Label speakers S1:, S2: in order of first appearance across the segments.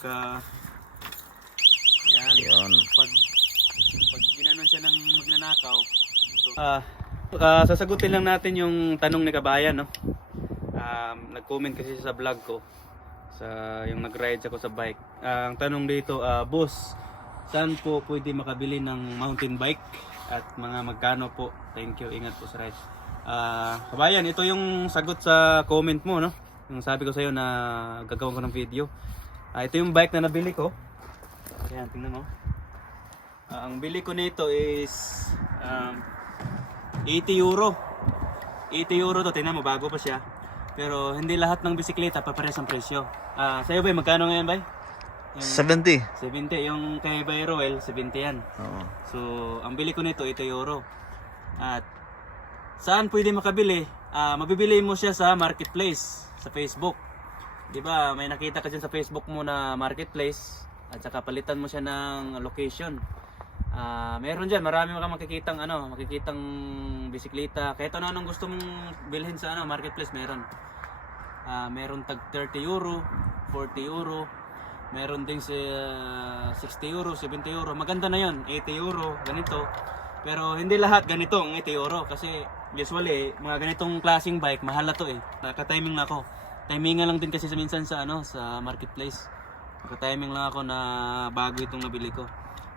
S1: Ka, yan.
S2: Yun.
S1: Pag, pag ginanon siya ng magnanakaw, Ah, ah, sasagutin lang natin yung tanong ni Kabayan, no? Um, nag-comment kasi siya sa vlog ko sa yung nag-ride ako sa bike. Ah, ang tanong dito, ah, boss, saan po pwede makabili ng mountain bike at mga magkano po? Thank you, ingat po sa ride. Ah, Kabayan, ito yung sagot sa comment mo, no? Yung sabi ko sa iyo na gagawin ko ng video. Ah, ito yung bike na nabili ko. Ayan, tingnan mo. Ah, ang bili ko nito is um, 80 euro. 80 euro to, tingnan mo, bago pa siya. Pero hindi lahat ng bisikleta papares ang presyo. Ah, sa'yo ba, magkano ngayon ba? Yung
S2: 70.
S1: 70, yung kay Bay Roel, 70 yan.
S2: Oo.
S1: So, ang bili ko nito, 80 euro. At saan pwede makabili? Ah, mabibili mo siya sa marketplace, sa Facebook. 'Di ba? May nakita ka dyan sa Facebook mo na marketplace at saka palitan mo siya ng location. Ah, meron diyan, marami kang makikitang ano, makikitang bisikleta. Kahit ano anong gusto mong bilhin sa ano, marketplace meron. Ah, meron tag 30 euro, 40 euro, meron ding sa 60 euro, 70 euro. Maganda na 'yon, 80 euro, ganito. Pero hindi lahat ganito ang 80 euro kasi usually mga ganitong klaseng bike mahal na to eh. Naka-timing na ako. Timingan lang din kasi sa minsan sa ano sa marketplace. Naka-timing lang ako na bago itong nabili ko.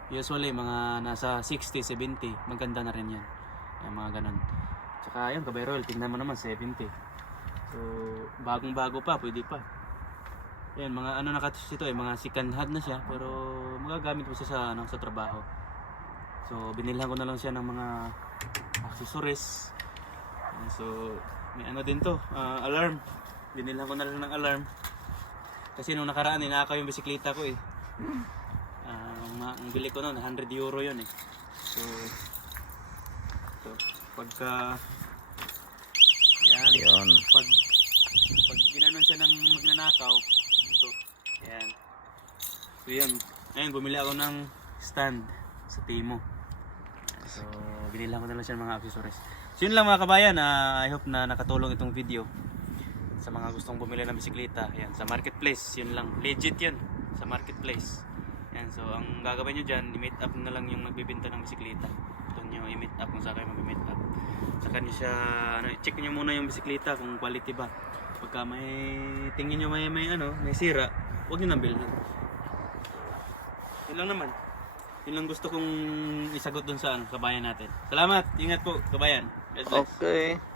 S1: Usually mga nasa 60, 70, maganda na rin 'yan. Yung mga ganun. Tsaka yun, kabayrol, tingnan mo naman 70. So, bagong-bago pa, pwede pa. Yan, mga ano nakatis ito eh, mga second hand na siya, pero magagamit mo siya sa, ano, sa trabaho. So, binilhan ko na lang siya ng mga accessories. So, may ano din to, ah, alarm. Binilhan ko na lang ng alarm. Kasi nung nakaraan, ninakaw yung bisikleta ko eh. Ah, ang, ang bili ko noon, 100 euro yun eh. So, so pagka, yan,
S2: Yun.
S1: pag pag ginanon siya ng magnanakaw so ayan so yun ngayon bumili ako ng stand sa Timo so binila ko na lang siya ng mga accessories so yun lang mga kabayan ah, I hope na nakatulong itong video sa mga gustong bumili ng bisikleta ayan sa marketplace yun lang legit yun sa marketplace Ayan, so ang gagawin nyo dyan, i-meet up na lang yung nagbibenta ng bisikleta. Doon nyo i-meet up kung saan kayo mag-meet up. Saka nyo siya, ano, check nyo muna yung bisikleta kung quality ba. Pagka may, tingin nyo may, may, ano, may sira, huwag nyo nang bilhin. Yun lang naman. Yun lang gusto kong isagot dun sa ano, kabayan natin. Salamat, ingat po, kabayan. God bless.
S2: Okay.